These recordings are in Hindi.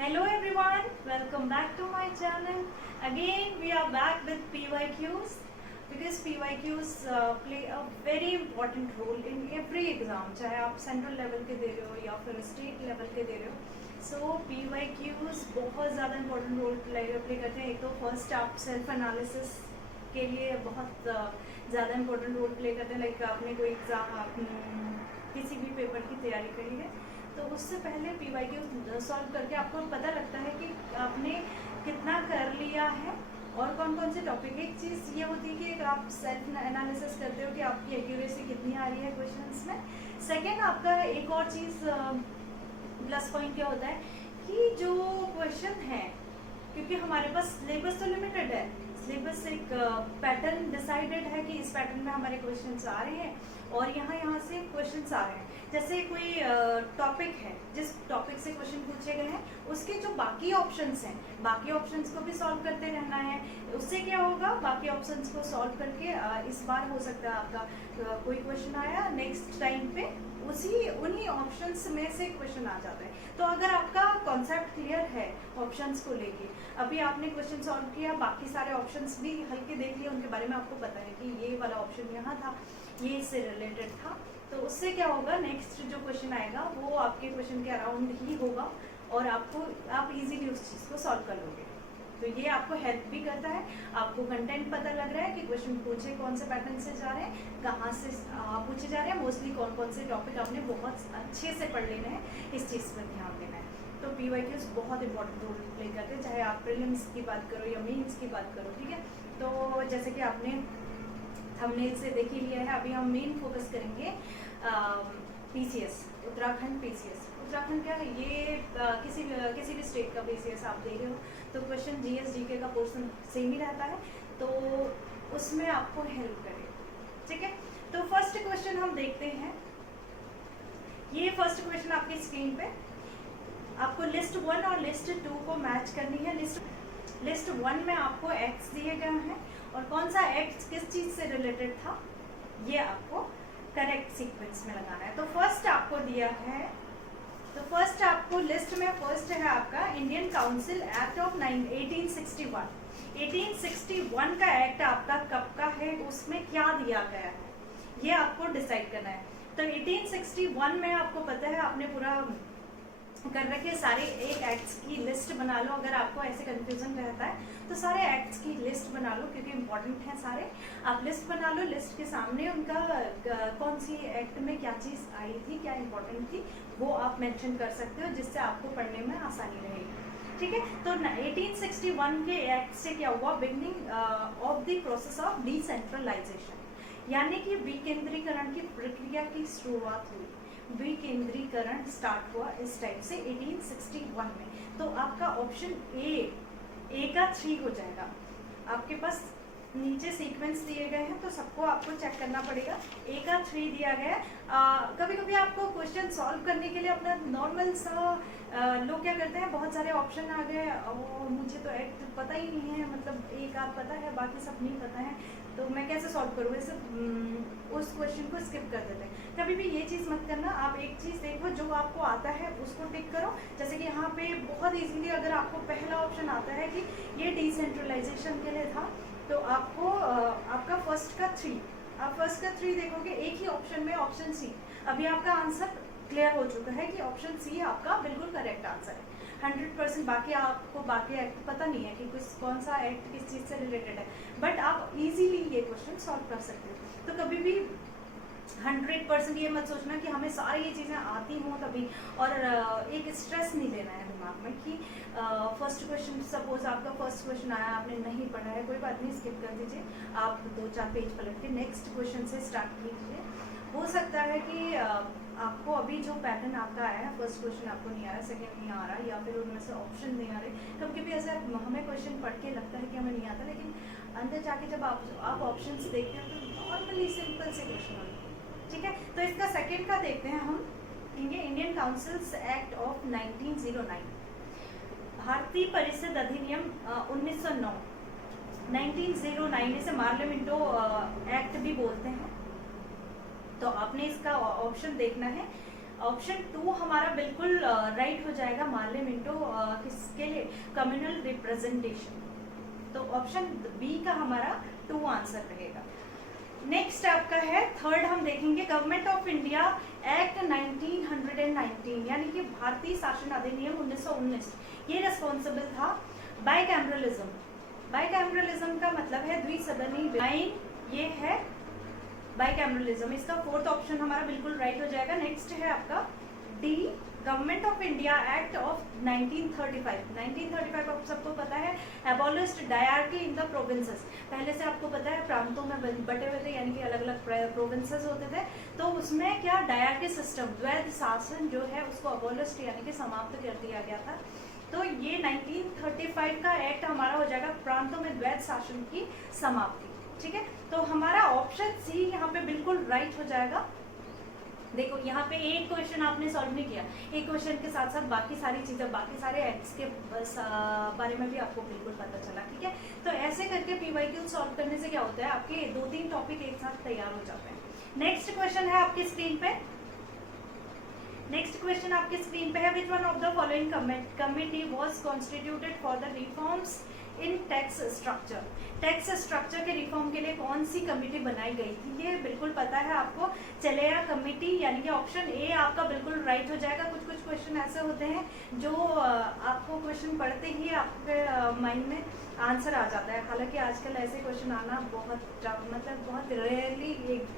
Hello everyone, welcome back to my channel. Again we are back with PYQs because PYQs play a very important role in every exam, चाहे आप सेंट्रल लेवल के दे रहे हो या फिर स्टेट लेवल के दे रहे हो. So PYQs बहुत ज़्यादा important रोल प्ले करते हैं. एक तो फर्स्ट आप सेल्फ एनालिसिस के लिए बहुत ज़्यादा इम्पोर्टेंट रोल प्ले करते हैं. लाइक आपने कोई एग्ज़ाम किसी भी पेपर की तैयारी करी है तो उससे पहले PYQ सॉल्व करके आपको पता लगता है कि आपने कितना कर लिया है और कौन कौन से टॉपिक. एक चीज़ ये होती है कि आप सेल्फ एनालिसिस करते हो कि आपकी एक्यूरेसी कितनी आ रही है क्वेश्चंस में. सेकंड आपका एक और चीज़ प्लस पॉइंट क्या होता है कि जो क्वेश्चन है, क्योंकि हमारे पास सिलेबस तो लिमिटेड है, सिलेबस एक पैटर्न डिसाइडेड है कि इस पैटर्न में हमारे क्वेश्चंस आ रहे हैं और यहाँ से क्वेश्चंस आ रहे हैं. जैसे कोई टॉपिक है, जिस टॉपिक से क्वेश्चन पूछे गए हैं उसके जो बाकी ऑप्शंस हैं, बाकी ऑप्शंस को भी सॉल्व करते रहना है. उससे क्या होगा, बाकी ऑप्शंस को सॉल्व करके इस बार हो सकता है आपका कोई क्वेश्चन आया, नेक्स्ट टाइम पे उन्हीं ऑप्शंस में से क्वेश्चन आ जाता है. तो अगर आपका कॉन्सेप्ट क्लियर है ऑप्शंस को लेके, अभी आपने क्वेश्चन सॉल्व किया, बाकी सारे ऑप्शंस भी हल्के देख लिए, उनके बारे में आपको पता है कि ये वाला ऑप्शन यहाँ था, ये इससे रिलेटेड था, तो उससे क्या होगा, नेक्स्ट जो क्वेश्चन आएगा वो आपके क्वेश्चन के अराउंड ही होगा और आप इजीली उस चीज़ को सॉल्व कर लोगे. तो ये आपको हेल्प भी करता है. आपको कंटेंट पता लग रहा है कि क्वेश्चन पूछे कौन से पैटर्न से जा रहे हैं, कहाँ से पूछे जा रहे हैं, मोस्टली कौन कौन से टॉपिक आपने बहुत अच्छे से पढ़ लेना है, इस चीज़ पर ध्यान देना है. तो PYQs बहुत इंपॉर्टेंट रोल प्ले करते हैं, चाहे आप प्रीलिम्स की बात करो या मेंस की बात करो. ठीक है, तो जैसे कि आपने थंबनेल से देख ही लिया है, अभी हम मेन फोकस करेंगे PCS, उत्तराखंड PCS. उत्तराखंड क्या है, ये किसी भी स्टेट का PCS आप दे रहे हो तो क्वेश्चन GS GK का पोर्शन सेम ही रहता है, तो उसमें आपको हेल्प करेगा. ठीक है, तो फर्स्ट क्वेश्चन हम देखते हैं. ये फर्स्ट क्वेश्चन आपकी स्क्रीन पे, आपको लिस्ट 1 और लिस्ट 2 को मैच करनी है. लिस्ट 1 में आपको एक्ट्स दिए गए हैं और कौन सा एक्ट किस चीज़ से रिलेटेड था ये आपको करेक्ट सीक्वेंस में लगाना है. तो फर्स्ट आपको दिया है, तो फर्स्ट आपको लिस्ट में फर्स्ट है आपका इंडियन काउंसिल एक्ट ऑफ 1861. 1861 का एक्ट आपका कब का है, उसमें क्या दिया गया है, ये आपको डिसाइड करना है. तो 1861 में आपको पता है, आपने पूरा कर रखे सारे एक एक्ट्स की लिस्ट बना लो. अगर आपको ऐसे कंफ्यूजन रहता है तो सारे एक्ट्स की लिस्ट बना लो, क्योंकि इंपॉर्टेंट है सारे. आप लिस्ट बना लो, लिस्ट के सामने उनका कौन सी एक्ट में क्या चीज़ आई थी, क्या इंपॉर्टेंट थी, वो आप मेंशन कर सकते हो, जिससे आपको पढ़ने में आसानी रहेगी. ठीक है, तो 1861 के एक्ट से क्या हुआ, beginning of the process of decentralisation, यानी कि विकेंद्रीकरण की प्रक्रिया की शुरुआत हुई. विकेंद्रीकरण स्टार्ट हुआ इस टाइम से 1861 में. तो आपका ऑप्शन ए का 3 हो जाएगा. आपके पास नीचे सीक्वेंस दिए गए हैं तो सबको आपको चेक करना पड़ेगा. ए का 3 दिया गया है. कभी कभी आपको क्वेश्चन सॉल्व करने के लिए अपना नॉर्मल सा लोग क्या करते हैं, बहुत सारे ऑप्शन आ गए और मुझे तो एक्ट पता ही नहीं है, मतलब एक आध पता है बाकी सब नहीं पता है, तो मैं कैसे सॉल्व करूँ, ऐसे उस क्वेश्चन को स्किप कर देते हैं. कभी भी ये चीज़ मत करना. आप एक चीज़ देखो, जो आपको आता है उसको टिक करो. जैसे कि यहाँ पे बहुत इजीली अगर आपको पहला ऑप्शन आता है कि ये डिसेंट्रलाइजेशन के लिए था, तो आपको आपका फर्स्ट का 3, आप फर्स्ट का 3 देखोगे, एक ही ऑप्शन में ऑप्शन सी. अभी आपका आंसर क्लियर हो चुका है कि ऑप्शन सी आपका बिल्कुल करेक्ट आंसर है 100%. बाकी आपको बाकी एक्ट पता नहीं है कि कौन सा एक्ट किस चीज़ से रिलेटेड है, बट आप इजीली ये क्वेश्चन सॉल्व कर सकते हो. तो कभी भी 100% ये मत सोचना कि हमें सारी ये चीज़ें आती हों तभी, और एक स्ट्रेस नहीं लेना है दिमाग में कि फर्स्ट क्वेश्चन, सपोज आपका फर्स्ट क्वेश्चन आया, आपने नहीं पढ़ा है, कोई बात नहीं, स्किप कर दीजिए. आप 2-4 पेज पलट के नेक्स्ट क्वेश्चन से स्टार्ट कीजिए. हो सकता है कि आपको अभी जो पैटर्न आपका आया है, फर्स्ट क्वेश्चन आपको नहीं आ रहा, सेकंड नहीं आ रहा, या फिर उनमें से ऑप्शन नहीं आ रहे. कभी कभी ऐसा हमें क्वेश्चन पढ़ के लगता है कि हमें नहीं आता, लेकिन अंदर जाके जब आप ऑप्शंस देखते हैं तो नॉर्मली सिंपल से क्वेश्चन होते हैं. ठीक है, तो इसका सेकंड का देखते हैं हम. इंडियन काउंसिल्स एक्ट ऑफ 1909, भारतीय परिषद अधिनियम 1909. 1909 इसे मार्लियामेंटो एक्ट भी बोलते हैं. तो आपने इसका ऑप्शन देखना है. ऑप्शन 2 हमारा बिल्कुल राइट हो जाएगा, मार्ले मिंटो किसके लिए, कम्युनल रिप्रेजेंटेशन। तो ऑप्शन बी का हमारा 2 आंसर रहेगा। नेक्स्ट आपका है थर्ड, हम देखेंगे गवर्नमेंट ऑफ इंडिया एक्ट 1919 यानी कि भारतीय शासन अधिनियम 1919, ये रिस्पॉन्सिबल था बाइकैमरलिज्म। बाइकैमरलिज्म का मतलब है द्विसदनी आइन, ये है बाइकैमरलिज्म। इसका फोर्थ ऑप्शन हमारा बिल्कुल राइट हो जाएगा। नेक्स्ट है आपका D, government of India act of 1935। 1935 आप सबको पता है abolished dyarchy in the provinces. पहले से आपको पता है प्रांतों में बटे हुए थे, यानी कि अलग अलग प्रोविंसेस होते थे। तो उसमें क्या डायरकी सिस्टम, द्वैध शासन जो है उसको अबॉलिश्ड यानी कि समाप्त कर दिया गया था। तो ये 1935 का एक्ट हमारा हो जाएगा प्रांतों में द्वैध शासन की समाप्ति। ठीक है, तो हमारा ऑप्शन सी यहाँ पे बिल्कुल राइट हो जाएगा। देखो यहाँ पे एक क्वेश्चन आपने सॉल्व नहीं किया, एक क्वेश्चन के साथ साथ बाकी सारी चीजें, बाकी सारे एक्ट्स के बारे में भी आपको बिल्कुल पता चला। ठीक है, तो ऐसे करके पीवाईक्यू सॉल्व करने से क्या होता है, आपके 2-3 टॉपिक एक साथ तैयार हो जाते हैं। नेक्स्ट क्वेश्चन है आपकी स्क्रीन पे, नेक्स्ट क्वेश्चन आपके स्क्रीन पे है, विच one of the following committee was constituted for the reforms in tax structure. Tax structure के रिफॉर्म के लिए कौन सी कमेटी बनाई गई थी, ये बिल्कुल पता है आपको, चलेया कमेटी, यानी कि ऑप्शन ए आपका बिल्कुल राइट हो जाएगा। कुछ कुछ क्वेश्चन ऐसे होते हैं जो आपको क्वेश्चन पढ़ते ही आपके माइंड में आंसर आ जाता है। हालांकि आजकल ऐसे क्वेश्चन आना बहुत रेयरली,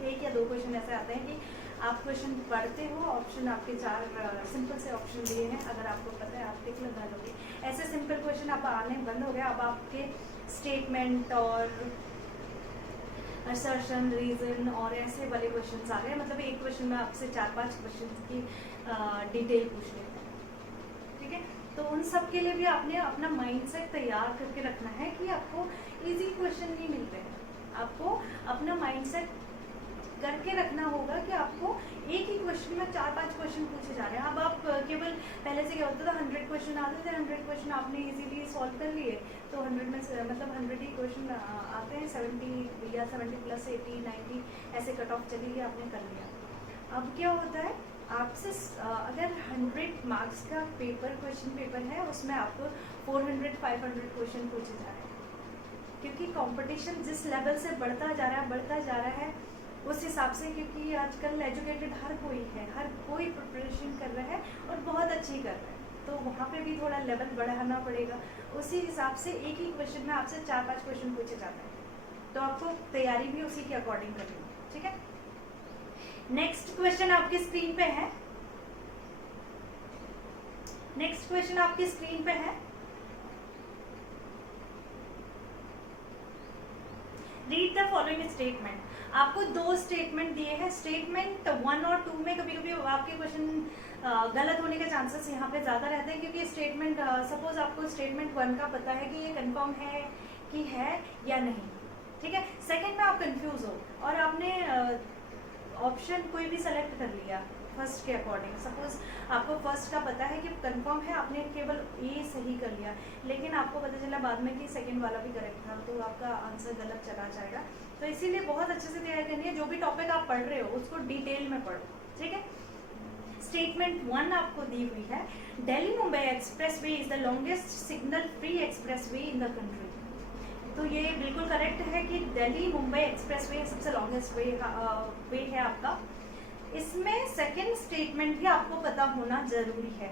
एक या दो क्वेश्चन ऐसे आते हैं कि आप क्वेश्चन पढ़ते हो, ऑप्शन आपके 4 सिंपल से ऑप्शन दिए हैं, अगर आपको पता है आप टिक लगा लोगे। ऐसे सिंपल क्वेश्चन अब आने बंद हो गए, अब आपके स्टेटमेंट और असर्शन, रीजन और ऐसे वाले क्वेश्चंस आ रहे हैं। मतलब एक क्वेश्चन में आपसे 4-5 क्वेश्चन की डिटेल पूछ लेते हैं। ठीक है, तो उन सब के लिए भी आपने अपना माइंडसेट तैयार करके रखना है कि आपको इजी क्वेश्चन नहीं मिलते हैं, आपको अपना माइंडसेट करके रखना होगा कि आपको एक ही क्वेश्चन में 4-5 क्वेश्चन पूछे जा रहे हैं। अब आप केवल, पहले से क्या होता था 100 क्वेश्चन आते थे, 100 क्वेश्चन आपने इजीली सॉल्व कर लिए, तो 100 में से मतलब 100 ही क्वेश्चन आते हैं, 70 या 70 प्लस 80, 90 ऐसे कट ऑफ चली गई, आपने कर लिया। अब क्या होता है, आपसे अगर 100 मार्क्स का पेपर, क्वेश्चन पेपर है, उसमें आपको 400-500 क्वेश्चन पूछे जा रहे हैं, क्योंकि कंपटीशन जिस लेवल से बढ़ता जा रहा है उस हिसाब से, क्योंकि आजकल एजुकेटेड हर कोई प्रिपरेशन कर रहा है और बहुत अच्छी कर रहा है, तो वहाँ पे भी थोड़ा लेवल बढ़ाना पड़ेगा। उसी हिसाब से एक ही क्वेश्चन में आपसे 4-5 क्वेश्चन पूछे जाते हैं, तो आपको तैयारी भी उसी के अकॉर्डिंग करनी है। ठीक है, नेक्स्ट क्वेश्चन आपकी स्क्रीन पे है, नेक्स्ट क्वेश्चन आपकी स्क्रीन पे है, रीड द फॉलोइंग स्टेटमेंट। आपको 2 स्टेटमेंट दिए हैं, स्टेटमेंट 1 और 2 में कभी कभी आपके क्वेश्चन गलत होने के चांसेस यहाँ पे ज़्यादा रहते हैं, क्योंकि स्टेटमेंट सपोज आपको स्टेटमेंट 1 का पता है कि ये कंफर्म है कि है या नहीं। ठीक है, सेकंड में आप कंफ्यूज हो और आपने ऑप्शन कोई भी सेलेक्ट कर लिया फर्स्ट के अकॉर्डिंग, सपोज आपको फर्स्ट का पता है कि कंफर्म है, आपने केवल ए सही कर लिया, लेकिन आपको पता चला बाद में कि सेकंड वाला भी करेक्ट था, तो आपका आंसर गलत चला जाएगा। तो इसीलिए बहुत अच्छे से तैयारी करनी है, जो भी टॉपिक आप पढ़ रहे हो उसको डिटेल में पढ़ो। ठीक है, स्टेटमेंट 1 आपको दी हुई है, Delhi Mumbai expressway is the longest signal free expressway in the country. तो ये बिल्कुल करेक्ट है कि दिल्ली मुंबई एक्सप्रेसवे सबसे लॉन्गेस्ट वे है आपका। इसमें सेकेंड स्टेटमेंट भी आपको पता होना जरूरी है,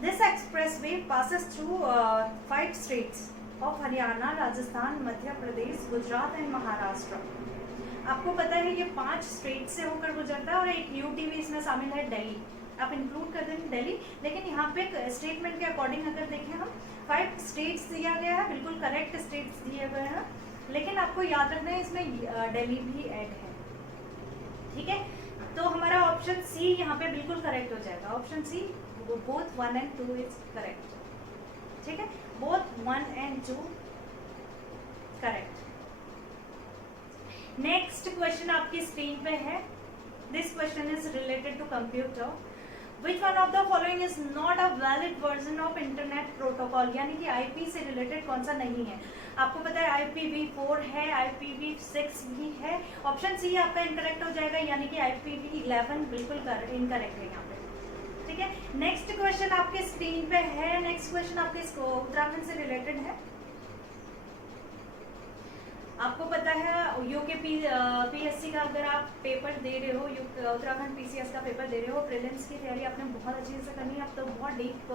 this expressway passes through 5 states of Haryana, Rajasthan, Madhya Pradesh, Gujarat and Maharashtra. आपको पता है ये 5 स्टेट से होकर गुजरता है और एक यूटी भी इसमें शामिल है, दिल्ली आप इंक्लूड कर देंगे दिल्ली, लेकिन यहाँ पे स्टेटमेंट के अकॉर्डिंग अगर देखें हम 5 स्टेट्स दिया गया है, बिल्कुल करेक्ट स्टेट्स दिए गए हैं, लेकिन आपको याद रखना है इसमें दिल्ली भी ऐड है। ठीक है, तो हमारा ऑप्शन सी यहाँ पे बिल्कुल करेक्ट हो जाएगा, option C, both 1 and 2 is correct. ठीक है, both 1 and 2 correct. Next question आपकी स्क्रीन पे है, this question is related to computer, which one of the following is not a valid version of internet protocol, यानी कि आईपी से रिलेटेड कौन सा नहीं है। आपको पता है IPv4 है, IPv6 भी है, ऑप्शन सी आपका इनकरेक्ट हो जाएगा, यानी कि IPv11 बिल्कुल इनकरेक्ट है यहाँ पे। ठीक है। नेक्स्ट क्वेश्चन आपके स्क्रीन पे है। नेक्स्ट क्वेश्चन आपके उत्तराखंड से रिलेटेड है। आपको पता है यूके पीएससी का अगर आप पेपर दे रहे हो, उत्तराखंड पीसीएस का पेपर दे रहे हो, प्रीलिम्स की तैयारी आपने बहुत अच्छे से करनी है। अब तो बहुत डीप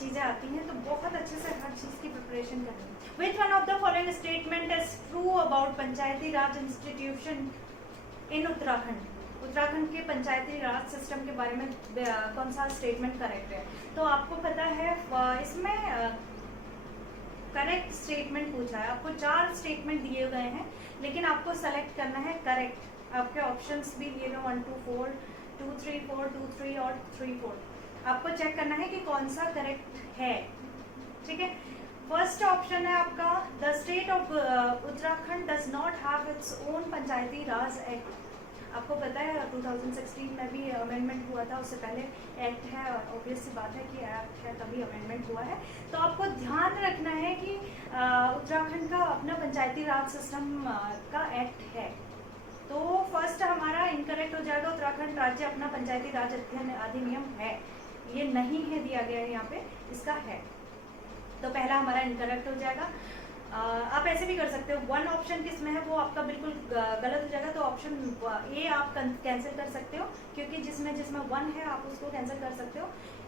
चीज़ें आती हैं, तो बहुत अच्छे से हर चीज़ की प्रिपरेशन करनी है। विच one of the following statement is true about Panchayati Raj institution इन उत्तराखंड? उत्तराखंड के पंचायती राज सिस्टम के बारे में कौन सा स्टेटमेंट करेक्ट है? तो आपको पता है इसमें करेक्ट स्टेटमेंट पूछा है। आपको 4 स्टेटमेंट दिए गए हैं, लेकिन आपको सेलेक्ट करना है करेक्ट। आपके ऑप्शंस भी दिए गए 1 2 4 2 3 4 2 3 और 3 4। आपको चेक करना है कि कौन सा करेक्ट है, ठीक है। फर्स्ट ऑप्शन है आपका, the state of Uttarakhand does not have its own Panchayati Raj act. आपको पता है 2016 में भी अमेंडमेंट हुआ था, उससे पहले एक्ट है, ऑब्वियस सी बात है कि एक्ट है तभी अमेंडमेंट हुआ है। तो आपको ध्यान रखना है कि उत्तराखंड का अपना पंचायती राज सिस्टम का एक्ट है। तो फर्स्ट हमारा इनकरेक्ट हो जाएगा, उत्तराखंड राज्य अपना पंचायती राज अधिनियम है, ये नहीं है दिया गया है यहाँ पे, इसका है। तो पहला हमारा इनकरेक्ट हो जाएगा। आप ऐसे भी कर सकते हो, 1 ऑप्शन किस में है वो आपका बिल्कुल गलत हो जाएगा, तो ऑप्शन ए आप कैंसिल कर सकते हो, क्योंकि जिसमें 1 है आप उसको कैंसिल कर सकते हो।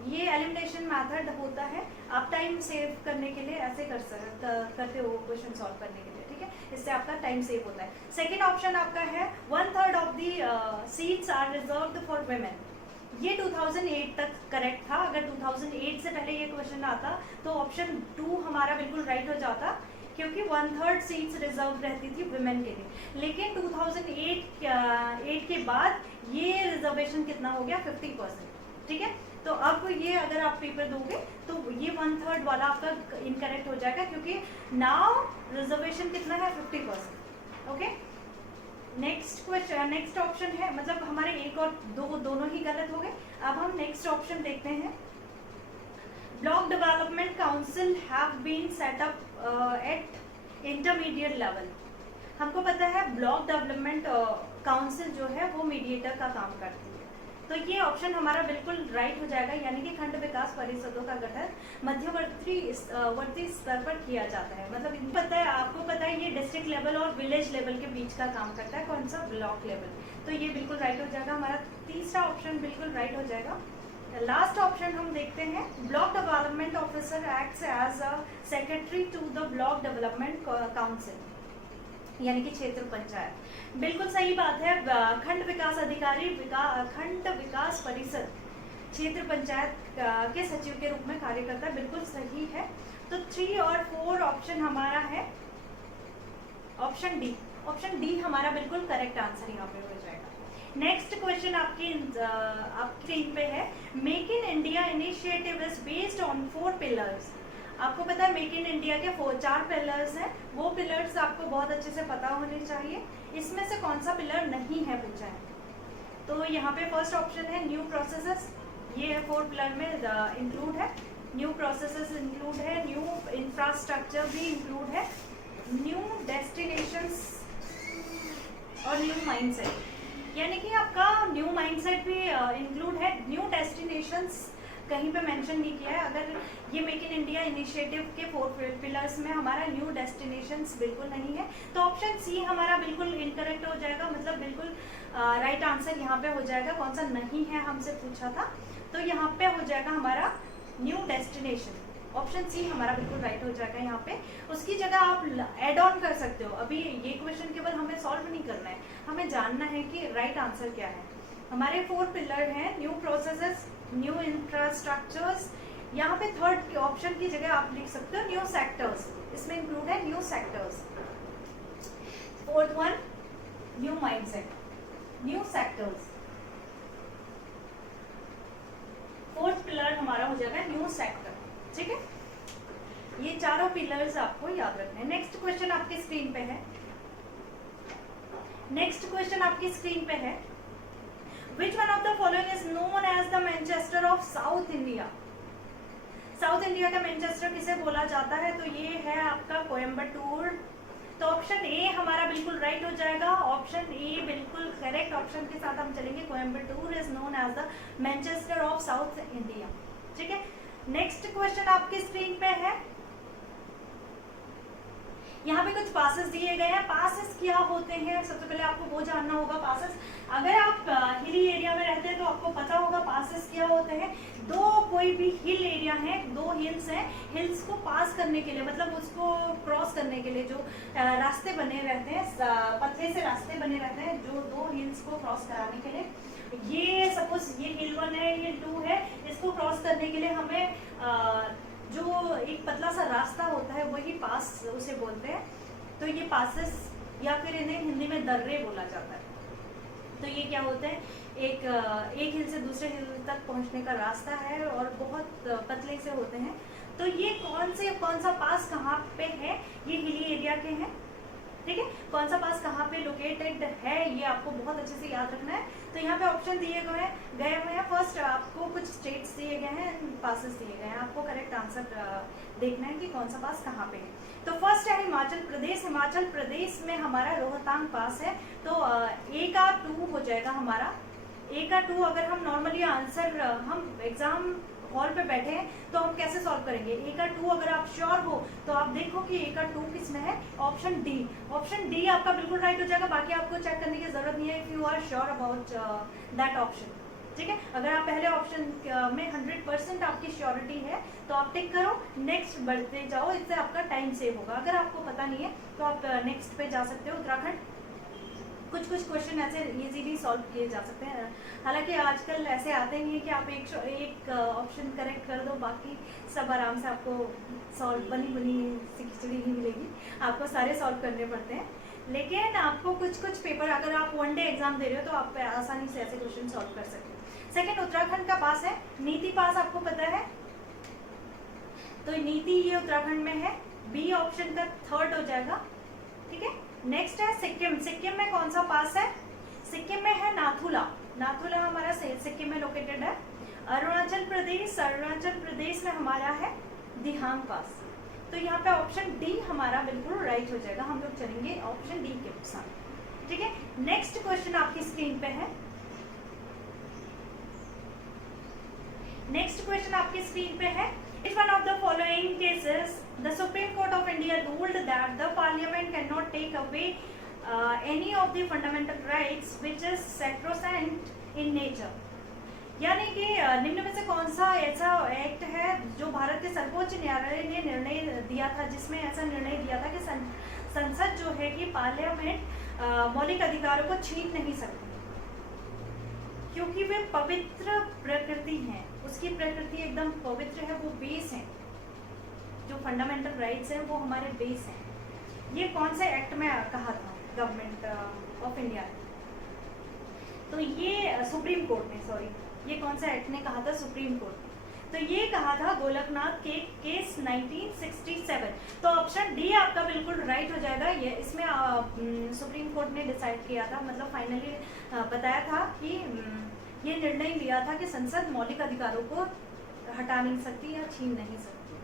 ये एलिमिनेशन मेथड होता है, आप टाइम सेव करने के लिए ऐसे करते हो क्वेश्चन सॉल्व करने के लिए, ठीक है। इससे आपका टाइम सेव होता है। सेकेंड ऑप्शन आपका है 1/3 of the seats are reserved for women. ये 2008 तक करेक्ट था। अगर 2008 से पहले ये क्वेश्चन आता तो ऑप्शन 2 हमारा बिल्कुल राइट हो जाता, क्योंकि 1/3 सीट्स रिजर्व रहती थी वुमेन के लिए। लेकिन 2008 के बाद ये रिजर्वेशन कितना हो गया, 50%, ठीक है। तो अब ये अगर आप पेपर दोगे तो ये 1/3 वाला आपका इनकरेक्ट हो जाएगा, क्योंकि नाउ रिजर्वेशन कितना है, 50%, okay. Next question, next option है, मतलब हमारे 1 और 2 दोनों ही गलत हो गए। अब हम नेक्स्ट ऑप्शन देखते हैं। Block development council have been set up at intermediate level. हमको पता है ब्लॉक डेवलपमेंट काउंसिल जो है वो मीडिएटर का काम करती है, तो ये ऑप्शन हमारा बिल्कुल राइट हो जाएगा, यानी कि खंड विकास परिषदों का गठन मध्यवर्ती स्तर पर किया जाता है। मतलब पता है, आपको पता है ये डिस्ट्रिक्ट लेवल और विलेज लेवल के बीच का काम करता है, कौन सा, ब्लॉक लेवल। तो ये बिल्कुल राइट हो जाएगा, हमारा तीसरा ऑप्शन बिल्कुल राइट हो जाएगा। लास्ट ऑप्शन हम देखते हैं, block development officer acts as a secretary to the block development council, यानी कि क्षेत्र पंचायत। बिल्कुल सही बात है, खंड विकास अधिकारी खंड विकास परिषद क्षेत्र पंचायत के सचिव के रूप में कार्य करता है, बिल्कुल सही है। तो 3 और 4 ऑप्शन हमारा है ऑप्शन डी। ऑप्शन डी हमारा बिल्कुल करेक्ट आंसर यहाँ पे हो जाएगा। नेक्स्ट क्वेश्चन आपकी स्क्रीन पे है, make in India initiative is based on 4 pillars. आपको पता है मेक इन इंडिया के 4 पिलर्स हैं, वो पिलर्स आपको बहुत अच्छे से पता होने चाहिए। इसमें से कौन सा पिलर नहीं है पूछा है, तो यहाँ पे फर्स्ट ऑप्शन है न्यू प्रोसेसेस, ये 4 पिलर में इंक्लूड है। न्यू प्रोसेसेस इंक्लूड है, न्यू इंफ्रास्ट्रक्चर भी इंक्लूड है, न्यू डेस्टिनेशंस और न्यू माइंडसेट, यानी कि आपका न्यू माइंडसेट भी इंक्लूड है। न्यू डेस्टिनेशंस कहीं पे मेंशन नहीं किया है। अगर ये मेक इन इंडिया इनिशिएटिव के 4 पिलर्स में हमारा न्यू डेस्टिनेशंस बिल्कुल नहीं है, तो ऑप्शन सी हमारा बिल्कुल इनकरेक्ट हो जाएगा, मतलब बिल्कुल राइट आंसर यहाँ पे हो जाएगा। कौन सा नहीं है हमसे पूछा था, तो यहाँ पे हो जाएगा हमारा न्यू डेस्टिनेशन। ऑप्शन सी हमारा बिल्कुल राइट हो जाएगा यहाँ पे। उसकी जगह आप एड ऑन कर सकते हो। अभी ये क्वेश्चन केवल हमें सॉल्व नहीं करना है, हमें जानना है कि राइट आंसर क्या है। हमारे 4 पिलर हैं, न्यू प्रोसेसेस, न्यू इंफ्रास्ट्रक्चर्स। यहाँ पे थर्ड ऑप्शन की जगह आप लिख सकते हो न्यू सेक्टर्स, इसमें इंक्लूड है new sectors. Fourth one new mindset, new sectors. Fourth pillar हमारा हो जाएगा न्यू सेक्टर, ठीक है। ये चारों पिलर्स आपको याद रखने हैं। नेक्स्ट क्वेश्चन आपकी स्क्रीन पे है। नेक्स्ट क्वेश्चन आपकी स्क्रीन पे है, Which one of the following is known as the Manchester of South India? South India का मैनचेस्टर किसे बोला जाता है, तो ये है आपका कोयम्बटूर, तो ऑप्शन ए हमारा बिल्कुल राइट हो जाएगा। ऑप्शन ए बिल्कुल करेक्ट ऑप्शन के साथ हम चलेंगे। Coimbatore is known as the Manchester of South India. ठीक है, नेक्स्ट क्वेश्चन आपकी स्क्रीन पे है। यहाँ पे कुछ पासेस दिए गए हैं। पासेस क्या होते हैं, सबसे पहले आपको वो जानना होगा। पासेस, अगर आप हिली एरिया में रहते हैं तो आपको पता होगा पासेस क्या होते हैं। दो कोई भी हिल एरिया है, दो हिल्स हैं, हिल्स को पास करने के लिए, मतलब उसको क्रॉस करने के लिए जो रास्ते बने रहते हैं, पतले से रास्ते बने रहते हैं जो दो हिल्स को क्रॉस कराने के लिए। ये सपोज ये हिल 1 है, हिल 2 है, इसको क्रॉस करने के लिए हमें जो एक पतला सा रास्ता होता है वही पास उसे बोलते हैं। तो ये पासेस या फिर इन्हें हिंदी में दर्रे बोला जाता है। तो ये क्या होते हैं, एक हिल से दूसरे हिल तक पहुंचने का रास्ता है और बहुत पतले से होते हैं। तो ये कौन सा पास कहाँ पे है, ये हिली एरिया के हैं। ठीक है, कौन सा पास कहाँ पे लोकेटेड है ये आपको बहुत अच्छे से याद रखना है। तो यहाँ पे ऑप्शन दिए गए हुए हैं। फर्स्ट आपको कुछ स्टेट्स दिए गए हैं, पासेस दिए गए हैं, आपको करेक्ट आंसर देखना है कि कौन सा पास कहाँ पे है। तो फर्स्ट है हिमाचल प्रदेश। हिमाचल प्रदेश में हमारा रोहतांग पास है। तो ए का 2 हो जाएगा हमारा। ए का 2 अगर हम नॉर्मली आंसर हम एग्जाम हॉल पे बैठे हैं तो हम कैसे सॉल्व करेंगे। ए का 2 अगर आप श्योर हो तो आप देखो कि ए का 2 किस में है, ऑप्शन डी। ऑप्शन डी आपका बिल्कुल राइट हो जाएगा। बाकी आपको चेक करने की जरूरत नहीं है if you are sure about that option. ठीक है, अगर आप पहले ऑप्शन में 100% आपकी श्योरिटी है तो आप टिक करो, नेक्स्ट बढ़ते जाओ, इससे आपका टाइम सेव होगा। अगर आपको पता नहीं है तो आप नेक्स्ट पे जा सकते हो। उत्तराखंड, कुछ क्वेश्चन ऐसे इजीली सॉल्व किए जा सकते हैं। हालांकि आजकल ऐसे आते नहीं है कि आप एक ऑप्शन करेक्ट कर दो, बाकी सब आराम से आपको सॉल्व बनी सी खिचड़ी ही मिलेगी, आपको सारे सॉल्व करने पड़ते हैं। लेकिन आपको कुछ पेपर, अगर आप 1 डे एग्जाम दे रहे हो तो आप आसानी से ऐसे क्वेश्चन सॉल्व कर सकते हो। सेकेंड, उत्तराखंड का पास है, नीति पास आपको पता है, तो नीति ये उत्तराखंड में है। बी ऑप्शन का 3rd हो जाएगा। ठीक है, नेक्स्ट है सिक्किम। सिक्किम में कौन सा पास है, सिक्किम में है नाथुला। नाथुला हमारा सिक्किम में लोकेटेड है। अरुणाचल प्रदेश में हमारा है दिहांग पास। तो यहाँ पे ऑप्शन डी हमारा बिल्कुल राइट हो जाएगा। हम लोग चलेंगे ऑप्शन डी के साथ। ठीक है, नेक्स्ट क्वेश्चन आपकी स्क्रीन पे है। नेक्स्ट क्वेश्चन आपकी स्क्रीन पे है। In one of the following cases, the Supreme Court of India ruled that the Parliament cannot take away any of the fundamental rights which is sacrosanct in nature. यानी कि निम्न में से कौन सा ऐसा एक्ट है जो भारत के सर्वोच्च न्यायालय ने निर्णय दिया था, जिसमें ऐसा निर्णय दिया था कि संसद जो है कि पार्लियामेंट मौलिक अधिकारों को छीन नहीं सकती क्योंकि वे पवित्र प्रकृति हैं। उसकी प्रकृति एकदम पवित्र है, वो बेस है। जो फंडामेंटल राइट्स हैं वो हमारे बेस हैं। ये कौन से एक्ट में कहा था गवर्नमेंट ऑफ इंडिया ने, तो ये सुप्रीम कोर्ट ने, सॉरी, ये कौन सा एक्ट ने कहा था, सुप्रीम कोर्ट ने। तो ये कहा था गोलकनाथ के केस 1967। तो ऑप्शन डी आपका बिल्कुल राइट हो जाएगा। ये इसमें सुप्रीम कोर्ट ने डिसाइड किया था, मतलब फाइनली बताया था कि ये निर्णय लिया था कि संसद मौलिक अधिकारों को हटा नहीं सकती या छीन नहीं सकती,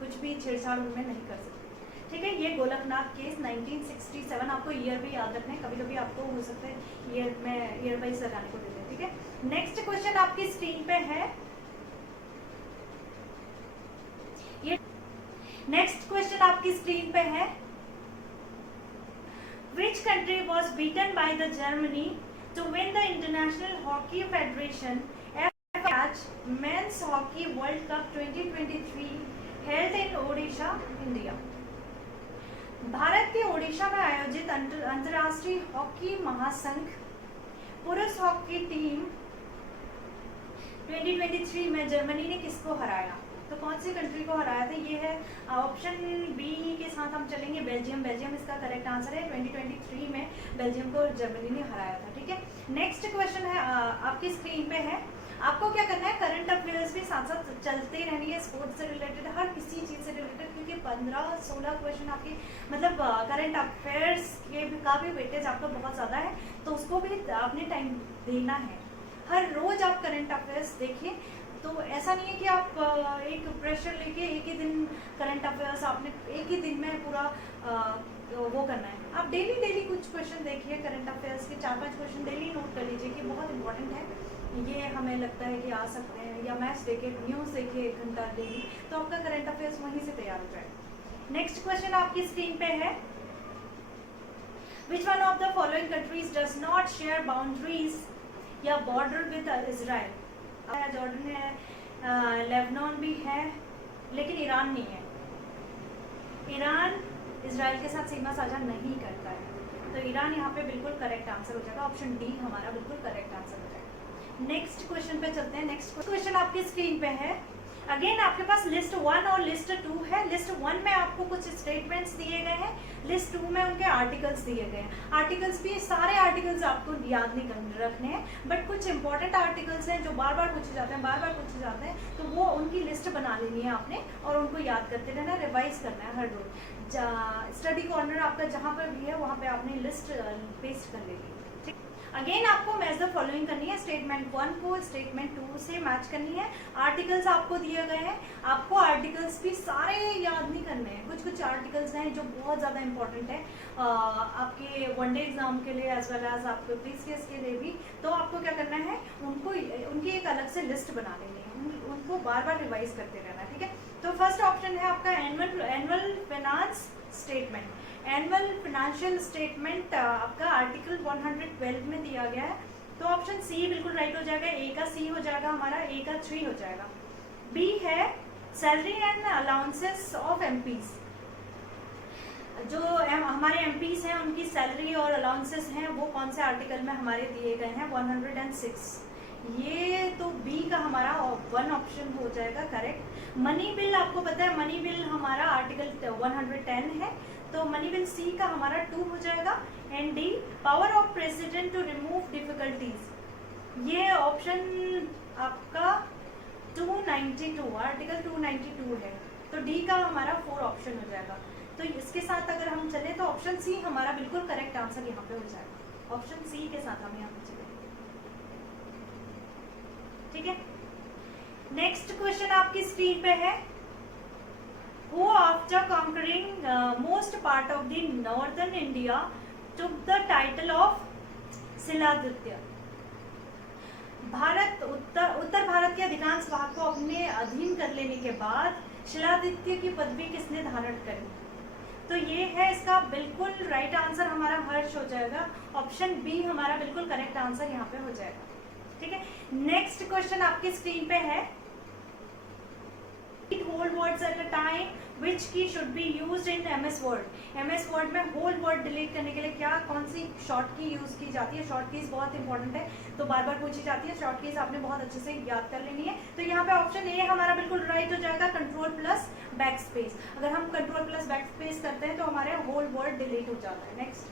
कुछ भी छेड़छाड़ उनमें नहीं कर सकती। ठीक है, ये गोलकनाथ केस 1967। आपको ईयर भी याद रखना है, कभी कभी आपको हो सकता है ईयर वाइज लगाने को देते हैं। ठीक है, नेक्स्ट क्वेश्चन आपकी स्क्रीन पे है। ये नेक्स्ट क्वेश्चन आपकी स्क्रीन पे है। Which country was beaten by the Germany to win the International Hockey Federation FIH Men's Hockey World Cup 2023 held in Odisha, India? Bharat के ओडिशा में आयोजित अंतर्राष्ट्रीय हॉकी महासंघ पुरुष हॉकी टीम 2023 में जर्मनी ने किसको हराया? तो कौन सी कंट्री को हराया था? ये है ऑप्शन बी के साथ हम चलेंगे, बेल्जियम। बेल्जियम इसका करेक्ट आंसर है। 2023 में बेल्जियम को जर्मनी ने हराया था। ठीक है, नेक्स्ट क्वेश्चन है आपकी स्क्रीन पे है। आपको क्या करना है, करंट अफेयर्स भी साथ साथ चलते रहेंगे, स्पोर्ट्स से रिलेटेड, हर किसी चीज़ से रिलेटेड, क्योंकि 15-16 क्वेश्चन आपके मतलब करंट अफेयर्स के का भी वेटेज आपका बहुत ज़्यादा है, तो उसको भी आपने टाइम देना है। हर रोज आप करंट अफेयर्स देखिए। तो ऐसा नहीं है कि आप एक प्रेशर लेके एक ही दिन करंट अफेयर्स आपने एक ही दिन में पूरा वो करना है। आप डेली कुछ क्वेश्चन देखिए करंट अफेयर्स के, 4-5 क्वेश्चन डेली नोट कर लीजिए कि बहुत इंपॉर्टेंट है, ये हमें लगता है कि आ सकते हैं। या मैच देखिए, न्यूज़ देखिए 1 घंटा डेली, तो आपका करंट अफेयर्स वहीं से तैयार हो जाएगा। नेक्स्ट क्वेश्चन आपकी स्क्रीन पे है, विच one of the following countries does not share boundaries या बॉर्डर विद इजराइल। जॉर्डन है, लेबनान भी है, लेकिन ईरान नहीं है। ईरान इजराइल के साथ सीमा साझा नहीं करता है, तो ईरान यहाँ पे बिल्कुल करेक्ट आंसर हो जाएगा। ऑप्शन डी हमारा बिल्कुल करेक्ट आंसर हो जाएगा। नेक्स्ट क्वेश्चन पे चलते हैं। नेक्स्ट क्वेश्चन आपकी स्क्रीन पे है, अगेन आपके पास लिस्ट 1 और लिस्ट 2 है। लिस्ट 1 में आपको कुछ स्टेटमेंट्स दिए गए हैं, लिस्ट 2 में उनके आर्टिकल्स दिए गए हैं। आर्टिकल्स भी सारे आर्टिकल्स आपको याद नहीं रखने हैं, बट कुछ इंपॉर्टेंट आर्टिकल्स हैं जो बार बार पूछे जाते हैं, तो वो उनकी लिस्ट बना लेनी है आपने और उनको याद करते रहना, रिवाइज करना है हर रोज। स्टडी कॉर्नर आपका जहाँ पर भी है वहाँ पे आपने लिस्ट पेस्ट कर लेनी है। अगेन आपको मैच द फॉलोइंग करनी है, स्टेटमेंट 1 को स्टेटमेंट 2 से मैच करनी है। आर्टिकल्स आपको दिए गए हैं, आपको आर्टिकल्स भी सारे याद नहीं करने हैं, कुछ आर्टिकल्स हैं जो बहुत ज़्यादा इंपॉर्टेंट है आपके वनडे एग्जाम के लिए एज वेल एज आपके प्रीवियस के लिए भी। तो आपको क्या करना है, उनकी एक अलग से लिस्ट बना लेनी है, उनको बार बार रिवाइज करते रहना है, ठीक है। तो फर्स्ट ऑप्शन है आपका annual finance statement. Annual financial statement आपका आर्टिकल 112 में दिया गया है, तो ऑप्शन सी बिल्कुल राइट हो जाएगा। ए का सी हो जाएगा हमारा, ए का 3 हो जाएगा। बी है salary and allowances of MPs. जो हमारे एमपीज हैं उनकी सैलरी और अलाउंसेस हैं वो कौन से आर्टिकल में हमारे दिए गए हैं, 106। ये तो बी का हमारा 1 ऑप्शन हो जाएगा करेक्ट। मनी बिल आपको पता है, मनी बिल हमारा आर्टिकल 110 है, तो मनी बिल सी का हमारा 2 हो जाएगा। And the power of president to remove difficulties, ये ऑप्शन आपका 292 आर्टिकल 292 है, तो डी का हमारा 4 ऑप्शन हो जाएगा। तो इसके साथ अगर हम चले तो ऑप्शन सी हमारा बिल्कुल करेक्ट आंसर यहाँ पे हो जाएगा। ऑप्शन सी के साथ हम यहाँ पे चले, ठीक है। नेक्स्ट क्वेश्चन आपकी स्क्रीन पे है, who after conquering most part of the northern India took the title of Shiladitya. उत्तर भारत के अधिकांश भाग को अपने अधीन कर लेने के बाद शिलादित्य की पदवी किसने धारण करी, तो ये है इसका बिल्कुल राइट आंसर हमारा हर्ष हो जाएगा। ऑप्शन बी हमारा बिल्कुल करेक्ट आंसर यहाँ पे हो जाएगा, ठीक है। नेक्स्ट क्वेश्चन आपकी स्क्रीन पे है, whole words at a time which key should be used in MS Word। MS Word में whole word डिलीट करने के लिए कौन सी शॉर्ट की यूज की जाती है। शॉर्ट कीज बहुत इंपॉर्टेंट है, तो बार बार पूछी जाती है, शॉर्ट कीज आपने बहुत अच्छे से याद कर लेनी है। तो यहाँ पे ऑप्शन ए हमारा बिल्कुल राइट हो जाएगा, कंट्रोल प्लस बैक स्पेस। अगर हम कंट्रोल प्लस बैक स्पेस करते हैं तो हमारे होल वर्ड डिलीट हो जाता है। नेक्स्ट